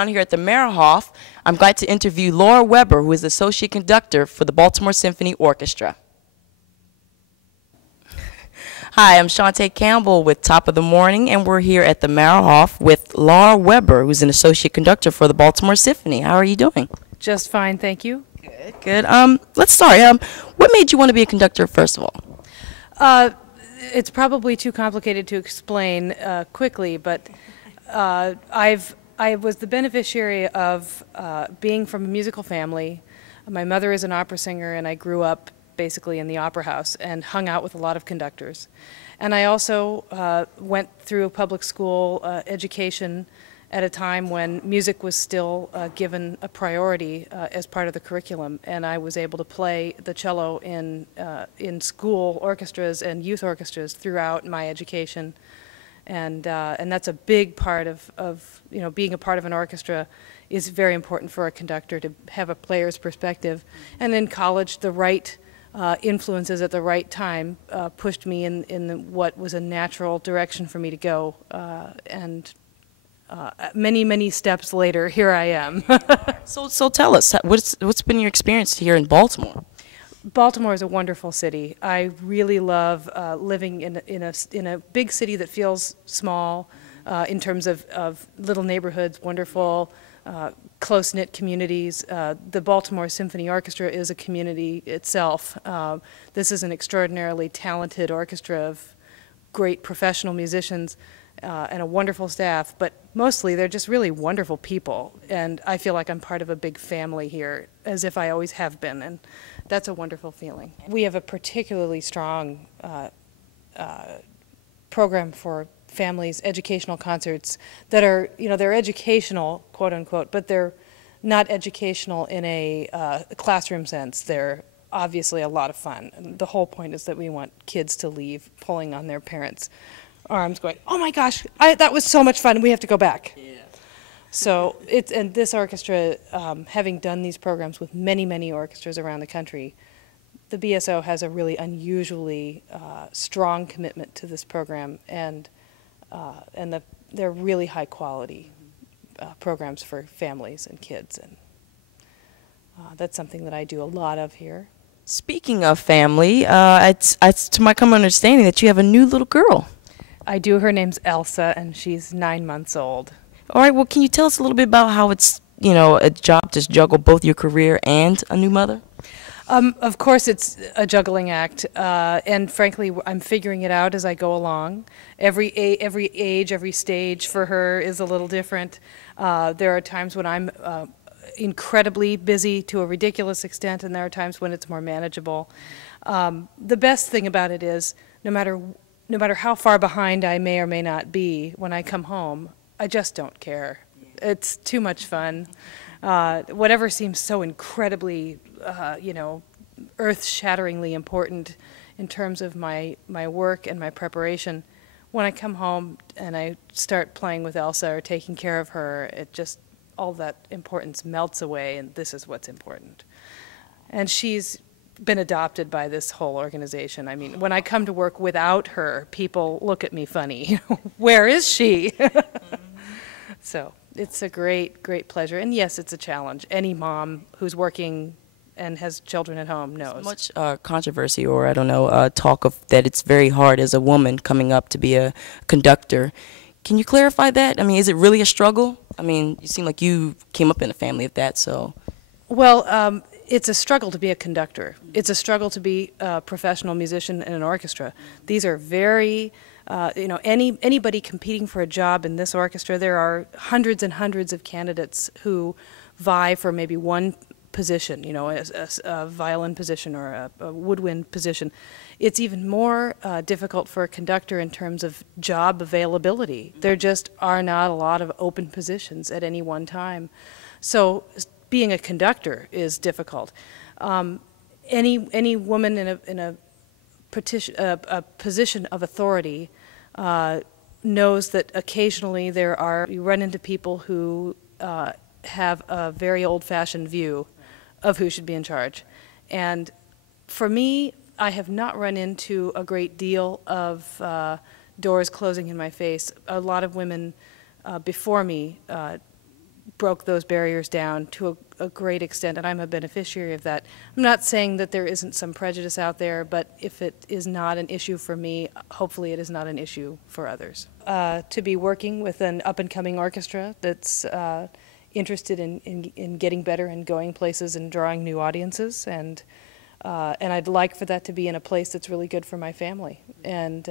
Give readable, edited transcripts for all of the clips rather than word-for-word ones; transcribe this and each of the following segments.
down here at the Meyerhoff, I'm glad to interview Laura Weber, who is the Associate Conductor for the Baltimore Symphony Orchestra. Hi, I'm Shawnte Campbell with Top of the Morning, and we're here at the Meyerhoff with Laura Weber, who's an Associate Conductor for the Baltimore Symphony. How are you doing? Just fine, thank you. Good, good. Let's start. What made you want to be a conductor, first of all? It's probably too complicated to explain quickly, but I was the beneficiary of being from a musical family. My mother is an opera singer, and I grew up basically in the opera house and hung out with a lot of conductors. And I also went through a public school education at a time when music was still given a priority as part of the curriculum, and I was able to play the cello in school orchestras and youth orchestras throughout my education, and that's a big part of being a part of an orchestra is very important for a conductor to have a player's perspective. And in college, the right influences at the right time pushed me in what was a natural direction for me to go, and many steps later, here I am. So tell us, what's been your experience here in Baltimore? Baltimore is a wonderful city. I really love living in a big city that feels small in terms of little neighborhoods, wonderful, close-knit communities. The Baltimore Symphony Orchestra is a community itself. This is an extraordinarily talented orchestra of great professional musicians and a wonderful staff, but mostly they're just really wonderful people, and I feel like I'm part of a big family here, as if I always have been, and that's a wonderful feeling. We have a particularly strong program for families, educational concerts that are, they're educational, quote unquote, but they're not educational in a classroom sense. They're obviously a lot of fun. And the whole point is that we want kids to leave pulling on their parents' arms going, oh my gosh, that was so much fun, we have to go back. Yeah. So and this orchestra, having done these programs with many orchestras around the country, the BSO has a really unusually strong commitment to this program, and they're really high quality programs for families and kids, and that's something that I do a lot of here. Speaking of family, it's to my common understanding that you have a new little girl. I do. Her name's Elsa, and she's 9 months old. All right, well, can you tell us a little bit about how it's, a job to juggle both your career and a new mother? Of course, it's a juggling act, and frankly, I'm figuring it out as I go along. Every age, every stage for her is a little different. There are times when I'm incredibly busy to a ridiculous extent, and there are times when it's more manageable. The best thing about it is, no matter how far behind I may or may not be when I come home, I just don't care. It's too much fun. Whatever seems so incredibly, earth-shatteringly important in terms of my work and my preparation, when I come home and I start playing with Elsa or taking care of her, all that importance melts away, and this is what's important. And she's been adopted by this whole organization. I mean, when I come to work without her, people look at me funny. Where is she? So it's a great pleasure. And yes, it's a challenge. Any mom who's working and has children at home knows. There's much controversy, or I don't know, talk of that it's very hard as a woman coming up to be a conductor. Can you clarify that? I mean, is it really a struggle? I mean, you seem like you came up in a family of that, so. Well, it's a struggle to be a conductor. It's a struggle to be a professional musician in an orchestra. These are very, anybody competing for a job in this orchestra, there are hundreds and hundreds of candidates who vie for maybe one position, a violin position or a woodwind position. It's even more difficult for a conductor in terms of job availability. There just are not a lot of open positions at any one time. So being a conductor is difficult. Any woman in a position of authority knows that occasionally you run into people who have a very old-fashioned view of who should be in charge. And for me, I have not run into a great deal of doors closing in my face. A lot of women before me broke those barriers down to a great extent, and I'm a beneficiary of that. I'm not saying that there isn't some prejudice out there, but if it is not an issue for me, hopefully it is not an issue for others. To be working with an up-and-coming orchestra that's interested in getting better and going places and drawing new audiences, and I'd like for that to be in a place that's really good for my family. And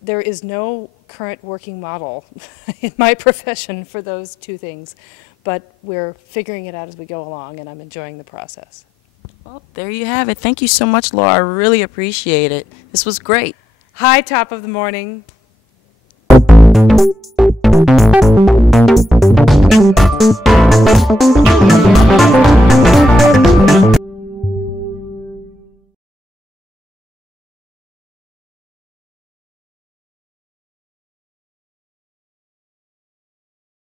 there is no current working model in my profession for those two things, but we're figuring it out as we go along, and I'm enjoying the process. Well, there you have it. Thank you so much, Laura. I really appreciate it. This was great. Hi, top of the morning.